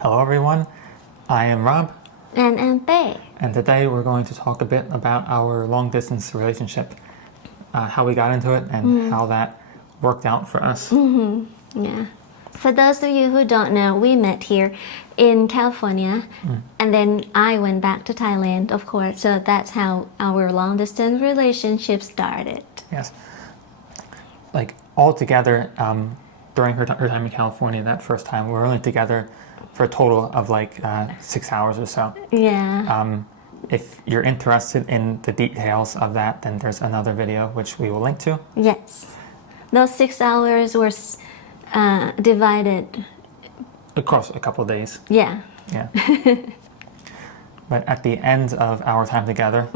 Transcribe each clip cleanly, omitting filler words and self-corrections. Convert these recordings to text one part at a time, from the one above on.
Hello everyone, I am Rob, And Ante. and today we're going to talk a bit about our long distance relationship, how we got into it and how that worked out for us. Yeah. For those of you who don't know, we met here in California, and then I went back to Thailand, of course. So that's how our long distance relationship started. Yes. Like all together, during her time in California, that first time, we were only together for a total of 6 hours or so. Yeah. If you're interested in the details of that, then there's another video which we will link to. Yes. Those 6 hours were divided. Across a couple of days. Yeah. Yeah. But at the end of our time together,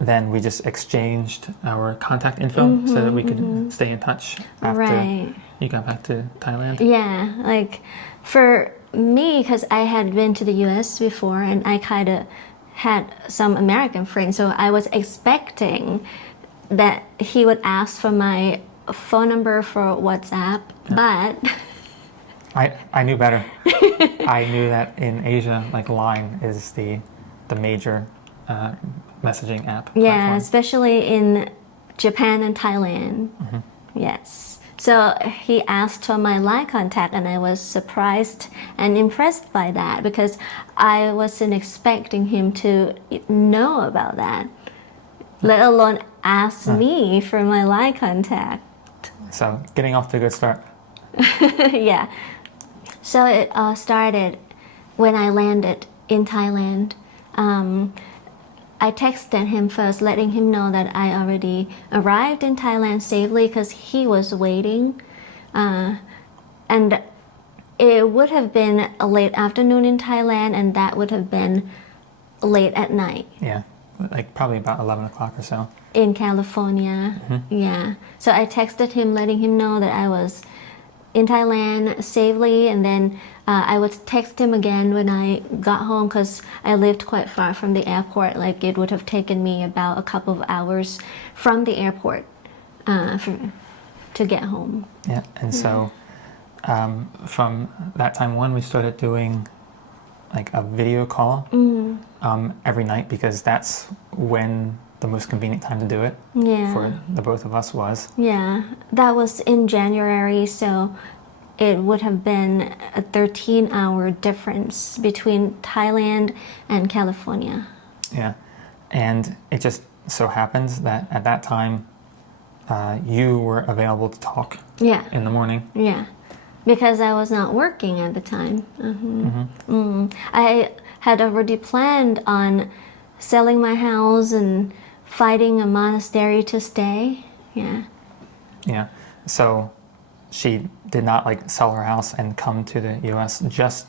then we just exchanged our contact info so that we could stay in touch after you got back to Thailand. Yeah, like for me, because I had been to the US before and I kind of had some American friends, so I was expecting that he would ask for my phone number for WhatsApp, but I knew better. I knew that in Asia, Line is the major messaging app. yeah, platform. especially in Japan and Thailand. Yes. So he asked for my line contact, and I was surprised and impressed by that because I wasn't expecting him to know about that, let alone ask me for my line contact. So getting off to a good start. Yeah. So it started when I landed in Thailand. I texted him first, letting him know that I already arrived in Thailand safely because he was waiting. And it would have been a late afternoon in Thailand, and that would have been late at night. Yeah, probably about 11 o'clock or so. In California. Yeah. So I texted him, letting him know that I was in Thailand safely, and then I would text him again when I got home because I lived quite far from the airport. It would have taken me about a couple of hours from the airport to get home. Yeah, and so from that time on, we started doing a video call every night because that's when the most convenient time to do it for the both of us was. Yeah, that was in January, so it would have been a 13-hour difference between Thailand and California. Yeah, and it just so happens that at that time you were available to talk in the morning. Yeah, because I was not working at the time. I had already planned on selling my house and finding a monastery to stay. Yeah, so she did not sell her house and come to the US just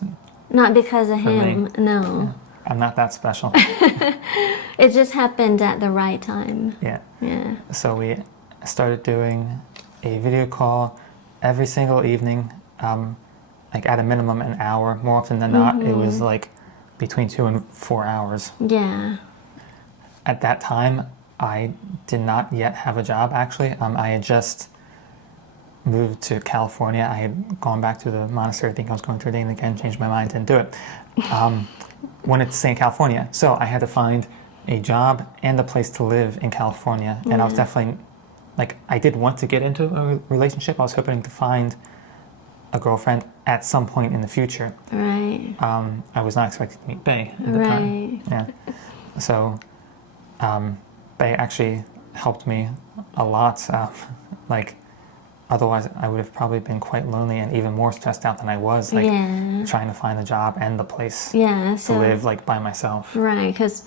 not because of him. me. No. Yeah. I'm not that special. It just happened at the right time. Yeah. Yeah. So we started doing a video call every single evening, at a minimum an hour. More often than not, it was between 2 and 4 hours. Yeah. At that time, I did not yet have a job, actually. I had just moved to California. I had gone back to the monastery. I think I was going to ordain again, changed my mind, didn't do it. Wanted to stay in California. So I had to find a job and a place to live in California. And I was definitely, I did want to get into a relationship. I was hoping to find a girlfriend at some point in the future. Right. I was not expecting to meet Bae at the time. Yeah. So Bae actually helped me a lot. Otherwise, I would have probably been quite lonely and even more stressed out than I was, trying to find a job and the place to live, by myself. Right, because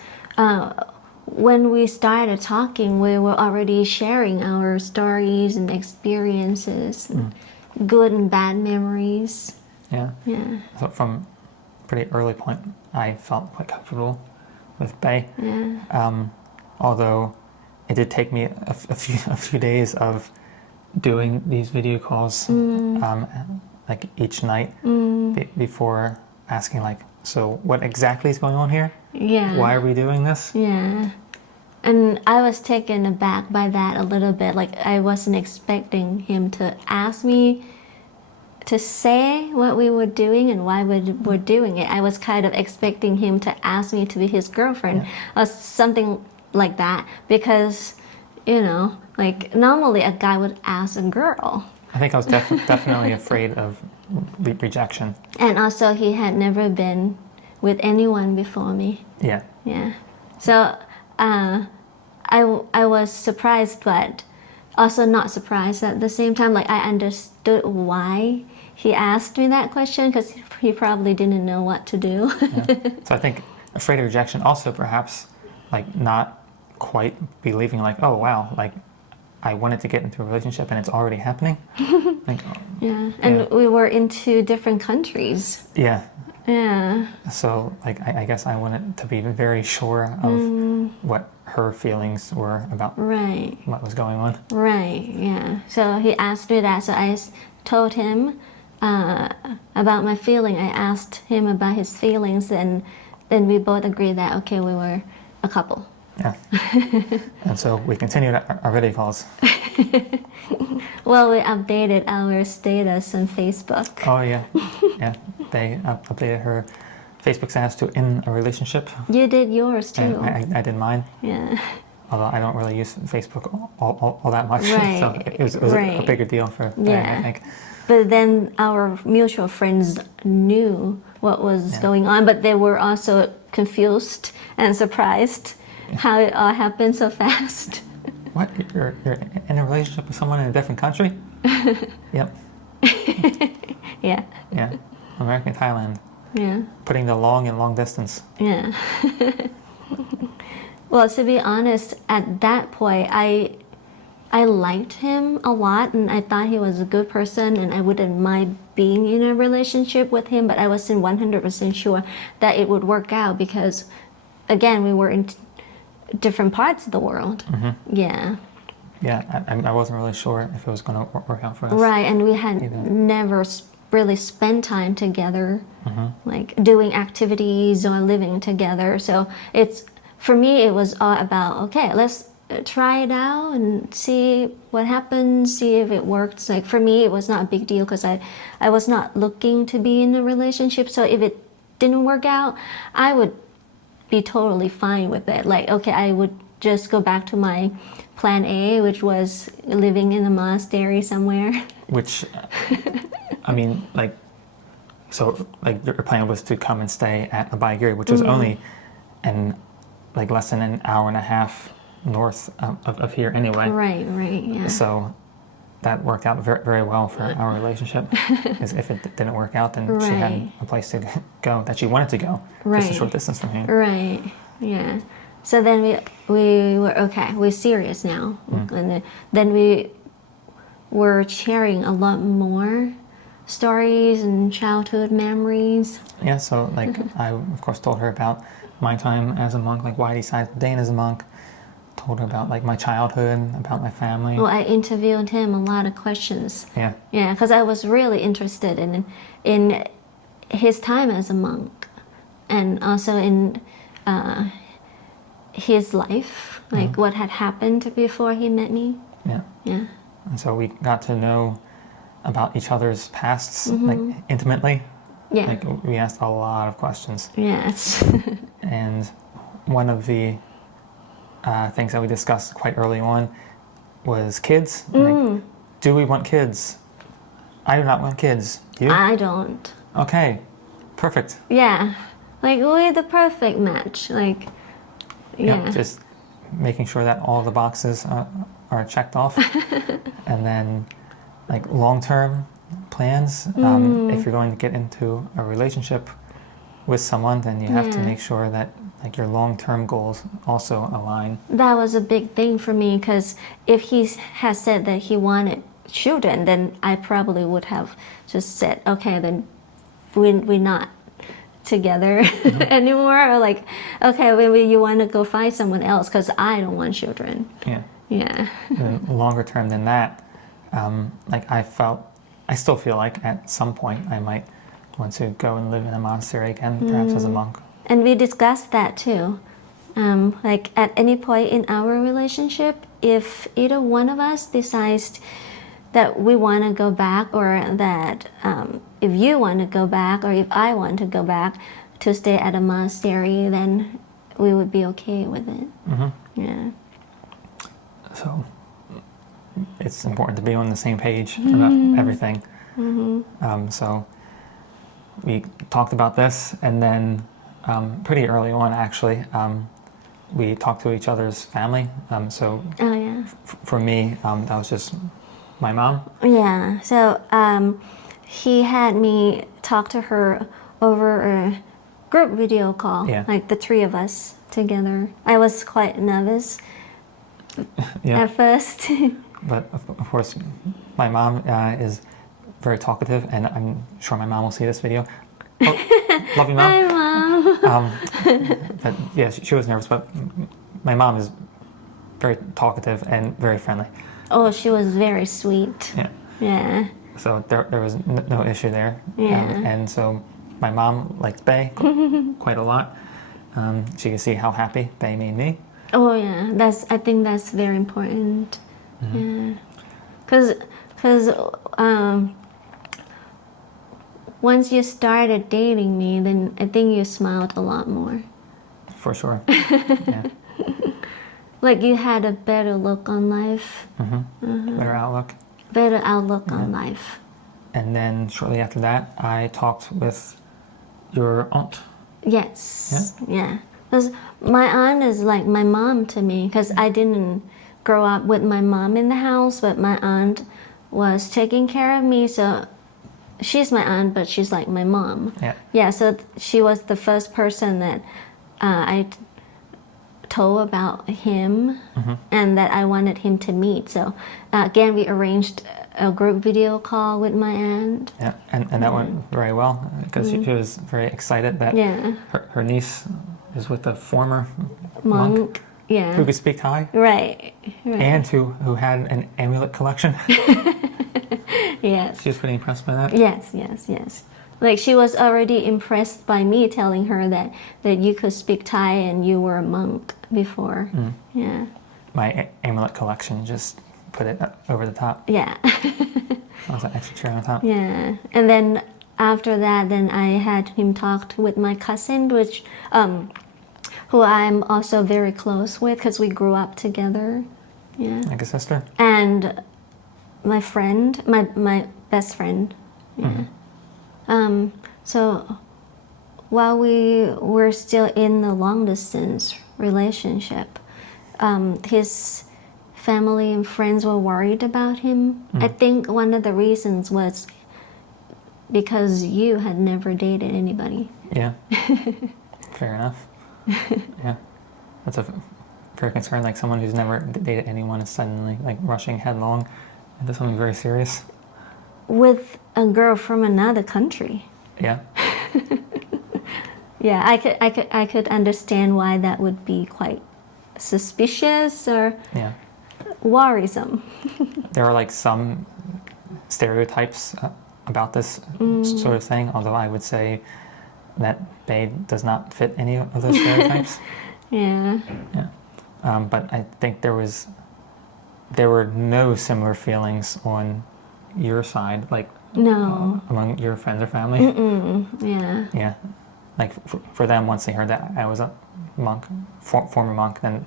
when we started talking, we were already sharing our stories and experiences, good and bad memories. Yeah. Yeah. So from a pretty early point, I felt quite comfortable with Bae. Yeah. Although it did take me a few days of doing these video calls each night before asking so what exactly is going on here? Yeah. Why are we doing this? Yeah. And I was taken aback by that a little bit. I wasn't expecting him to ask me to say what we were doing and why we were doing it. I was kind of expecting him to ask me to be his girlfriend or something like that, because, you know, like normally a guy would ask a girl. I think I was definitely afraid of rejection. And also he had never been with anyone before me. Yeah. Yeah. So I was surprised, but also not surprised at the same time. Like, I understood why he asked me that question, because he probably didn't know what to do. Yeah. So I think afraid of rejection, also perhaps like not quite believing like, oh wow, like I wanted to get into a relationship and it's already happening. Like, Yeah. And we were in 2 different countries. yeah. Yeah. So like I guess I wanted to be very sure of what her feelings were about Right. what was going on. Right. Yeah. So he asked me that. So I told him about my feeling. I asked him about his feelings, and then we both agreed that okay, we were a couple. Yeah. And so we continued our video calls. Well, we updated our status on Facebook. Oh yeah. Yeah. They updated her Facebook status to in a relationship. You did yours too. And I did mine. Yeah. Although I don't really use Facebook all that much. Right. So it was a bigger deal for Diane, I think. But then our mutual friends knew what was going on, but they were also confused and surprised how it all happened so fast. What? You're in a relationship with someone in a different country? Yep. Yeah. Yeah. American Thailand. Yeah. Putting the long in long distance. Yeah. Well, to be honest, at that point, I liked him a lot, and I thought he was a good person, and I wouldn't mind being in a relationship with him, but I wasn't 100% sure that it would work out because, again, we were in different parts of the world. Mm-hmm. Yeah. Yeah, I wasn't really sure if it was going to work out for us. Right, and we had never really spent time together, like doing activities or living together. So for me, it was all about, okay, let's try it out and see what happens, see if it works. Like for me, it was not a big deal because I was not looking to be in a relationship. So if it didn't work out, I would be totally fine with it. Like, okay, I would just go back to my plan A, which was living in a monastery somewhere. Which, I mean, like, so like your plan was to come and stay at Abayagiri, which was only less than an hour and a half north of here anyway. Right, yeah. So that worked out very, very well for our relationship. Because if it didn't work out, then she had a place to go that she wanted to go, just a short distance from here. Right, yeah. So then we were okay. We're serious now, and then we were sharing a lot more stories and childhood memories. Yeah. So like I of course told her about my time as a monk, like why I decided to ordain as a monk. Told her about like my childhood, about my family. Well, I interviewed him a lot of questions. Yeah. Yeah, because I was really interested in his time as a monk, and also in his life, like what had happened before he met me. Yeah. Yeah. And so we got to know about each other's pasts, like intimately. Yeah. Like we asked a lot of questions. Yes. And one of the things that we discussed quite early on was kids. Like, do we want kids? I do not want kids. You? I don't. Okay. Perfect. Yeah. Like we're the perfect match. Like, yeah. Just making sure that all the boxes are checked off. And then like long-term plans. If you're going to get into a relationship with someone, then you have to make sure that like your long-term goals also align. That was a big thing for me, because if he has said that he wanted children, then I probably would have just said, okay, then we're not together anymore, or like, okay, maybe you want to go find someone else because I don't want children. Yeah. And longer term than that, like I still feel like at some point I might want to go and live in a monastery again, perhaps as a monk. And we discussed that too. Like at any point in our relationship, if either one of us decides that we want to go back, or that if you want to go back, or if I want to go back to stay at a monastery, then we would be okay with it. Yeah. So it's important to be on the same page about everything. So we talked about this, and then pretty early on, actually, we talked to each other's family. So Oh yeah. for me, that was just my mom. Yeah. So he had me talk to her over a group video call, Yeah. like the three of us together. I was quite nervous Yeah. at first. But of course, my mom is very talkative, and I'm sure my mom will see this video. Oh, love you, Mom. Hi, Mom. But yeah, she was nervous, but my mom is very talkative and very friendly. Oh, she was very sweet. Yeah. Yeah. So there was no issue there. Yeah. And so my mom liked Bay quite a lot. She could see how happy Bay made me. Oh yeah, I think that's very important. Yeah, because once you started dating me, then I think you smiled a lot more. For sure. Yeah. Like you had a better look on life, Better outlook. better outlook on life. And then shortly after that, I talked with your aunt. Yes. Yeah. Because my aunt is like my mom to me, because I didn't grow up with my mom in the house, but my aunt was taking care of me. So she's my aunt, but she's like my mom. Yeah. Yeah. So she was the first person that I told about him and that I wanted him to meet. So again, we arranged a group video call with my aunt. Yeah, and that went very well, because she was very excited that Yeah. her niece is with a former Monk. Yeah. who could speak Thai, Right. and who had an amulet collection. Yes. She was pretty impressed by that. Yes. Like she was already impressed by me telling her that you could speak Thai and you were a monk before. Yeah. My amulet collection just put it over the top. Yeah. I was an extra cherry on top. Yeah. And then after that, then I had him talk with my cousin, which who I'm also very close with because we grew up together. Yeah. Like a sister. And my friend, my best friend. Yeah. So while we were still in the long distance relationship, his family and friends were worried about him. I think one of the reasons was because you had never dated anybody. Yeah. Fair enough. Yeah. That's a fair concern. Like someone who's never dated anyone is suddenly like rushing headlong into something very serious. With a girl from another country. Yeah. Yeah, I could understand why that would be quite suspicious or Yeah. worrisome. There are like some stereotypes about this sort of thing, although I would say that Bae does not fit any of those stereotypes. Yeah. Yeah. But I think there were no similar feelings on your side, like No. among your friends or family. Yeah. Yeah. Like for them, once they heard that I was a monk, former monk, then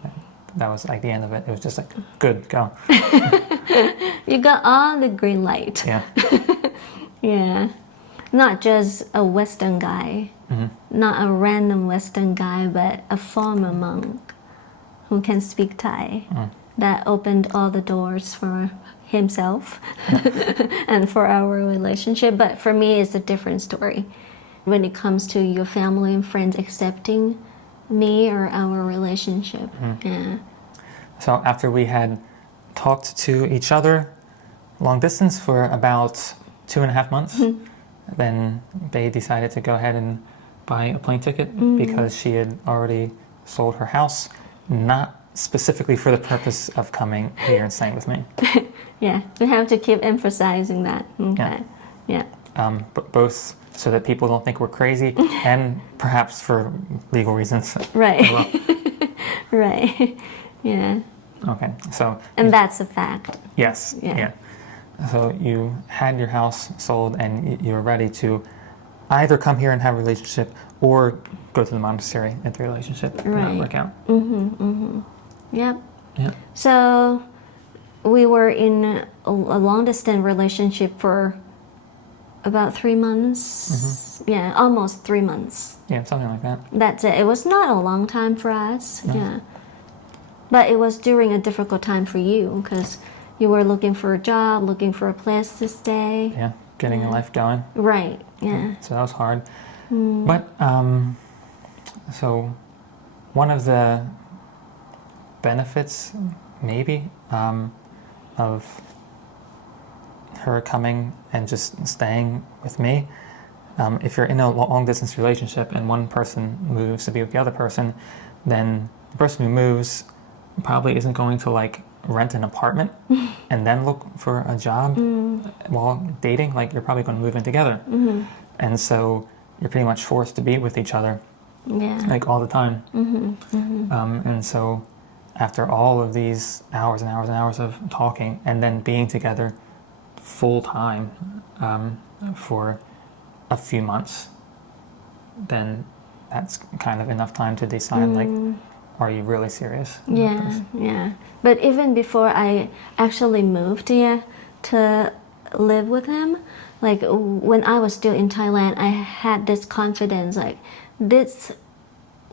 that was like the end of it. It was just like, good, go. You got all the green light. Yeah. Yeah. Not just a Western guy. Not a random Western guy, but a former monk who can speak Thai. That opened all the doors for himself and for our relationship. But for me, it's a different story. When it comes to your family and friends accepting me or our relationship. Yeah. So after we had talked to each other long distance for about 2.5 months, then they decided to go ahead and buy a plane ticket because she had already sold her house, not specifically for the purpose of coming here and staying with me. Yeah, we have to keep emphasizing that. Okay. Yeah. But both so that people don't think we're crazy and perhaps for legal reasons. Right. as well. Right. Yeah. Okay, so... And that's a fact. Yes, Yeah. yeah. So you had your house sold and you were ready to either come here and have a relationship or go to the monastery if the relationship did not work out. Yep. Yeah. So we were in a long distance relationship for about 3 months. Yeah, almost 3 months. Yeah, something like that. That's it. It was not a long time for us. No. Yeah. But it was during a difficult time for you because you were looking for a job, looking for a place to stay. Yeah, getting your life going. Right. Yeah. So that was hard. But so one of the benefits, maybe, of her coming and just staying with me, if you're in a long distance relationship and one person moves to be with the other person, then the person who moves probably isn't going to like rent an apartment and then look for a job while dating. Like, you're probably going to move in together. And so you're pretty much forced to be with each other, like, all the time. And so after all of these hours and hours and hours of talking and then being together full time for a few months, then that's kind of enough time to decide, like, are you really serious? Yeah. But even before I actually moved here to live with him, like, when I was still in Thailand, I had this confidence, like, this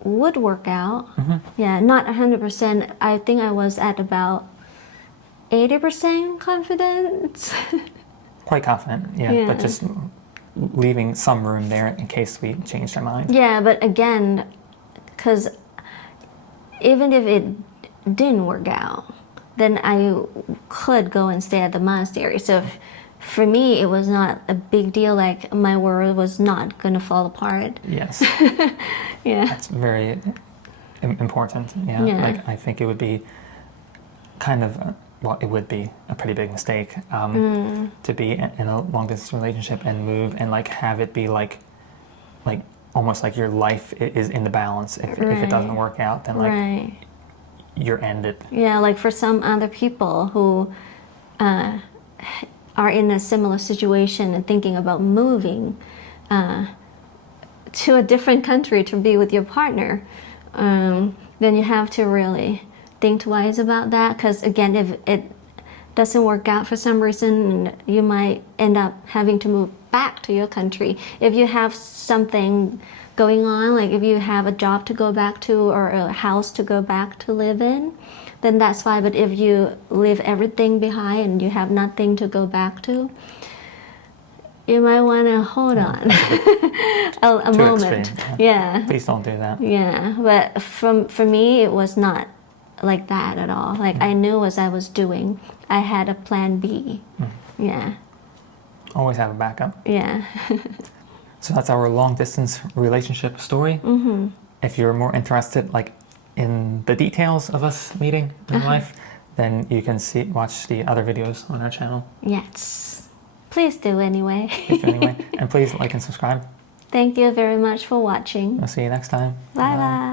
would work out. Yeah, not 100%. I think I was at about 80% confidence. Quite confident, yeah, but just leaving some room there in case we changed our mind. Yeah, but again, because even if it didn't work out, then I could go and stay at the monastery. So for me, it was not a big deal. Like, my world was not going to fall apart. Yes. Yeah. That's very important. Yeah. Yeah. Like, I think it would be kind of, well, it would be a pretty big mistake to be in a long distance relationship and move and like have it be like almost like your life is in the balance. If it doesn't work out, then like you're ended. Yeah, like for some other people who are in a similar situation and thinking about moving to a different country to be with your partner, then you have to really think twice about that, because again, if it doesn't work out for some reason, you might end up having to move back to your country. If you have something going on, like if you have a job to go back to or a house to go back to live in, then that's fine. But if you leave everything behind and you have nothing to go back to, you might want to hold on a moment. Extreme. Yeah. Please don't do that. Yeah, but for me, it was not like that at all. Like, I knew what I was doing. I had a plan B. Yeah. Always have a backup. Yeah. So that's our long distance relationship story. If you're more interested, like, in the details of us meeting in life, then you can watch the other videos on our channel. Yes. Please do anyway. Please do anyway. And please like and subscribe. Thank you very much for watching. I'll see you next time. Bye bye.